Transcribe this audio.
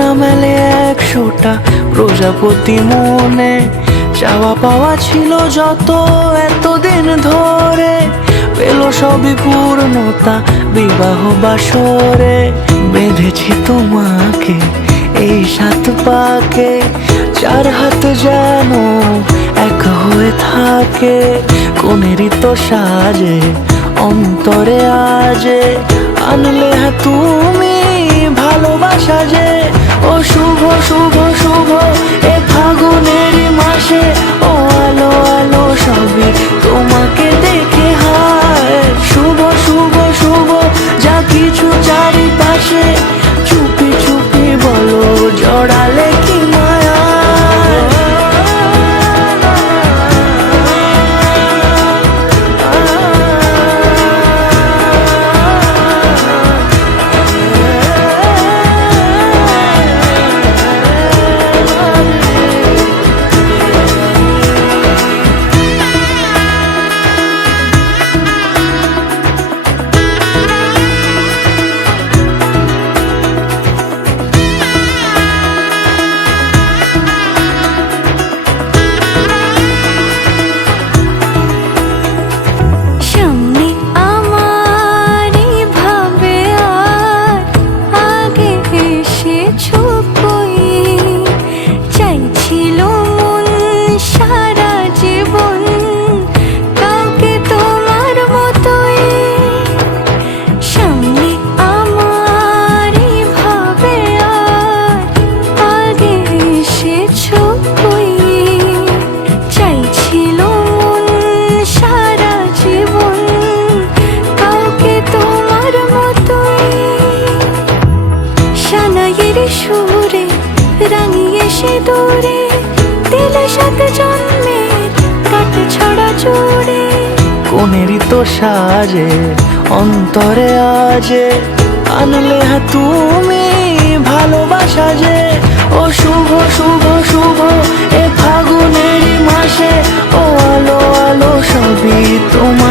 না মেলে 100টা প্রজাপতি মনে, চাওয়া পাওয়া ছিল যত এতদিন ধরে, পেল সবই পূর্ণতা বিবাহ বাসরে। বেঁধেছি তোমাকে এই 7 পাকে, 4 হাত যেন এক হয়ে থাকে। কোনেরই তো সাজে অন্তরে আজে, আনলে হ্যাঁ তুমি ভালোবাসা যে। ও শুভ শুভ শুভ এ ফাগুনেরই মাসে, ও আলো আলো সবই তোমাকে দেখে হায়। শুভ শুভ শুভ যা কিছু চারিপাশে, চুপি চুপি বলো জড়ালে কি মায়া। সুরে রাঙিয়ে সে দূরে, দিলে 7 জন্মের কাট ছড়া জুড়ে। কোনেরই তো সাজে অন্তরে আজে, আনলে হ্যাঁ তুমি ভালোবাসা যে। ও শুভ শুভ শুভ এ ফাগুনেরই মাসে, ও আলো আলো সবই তোমার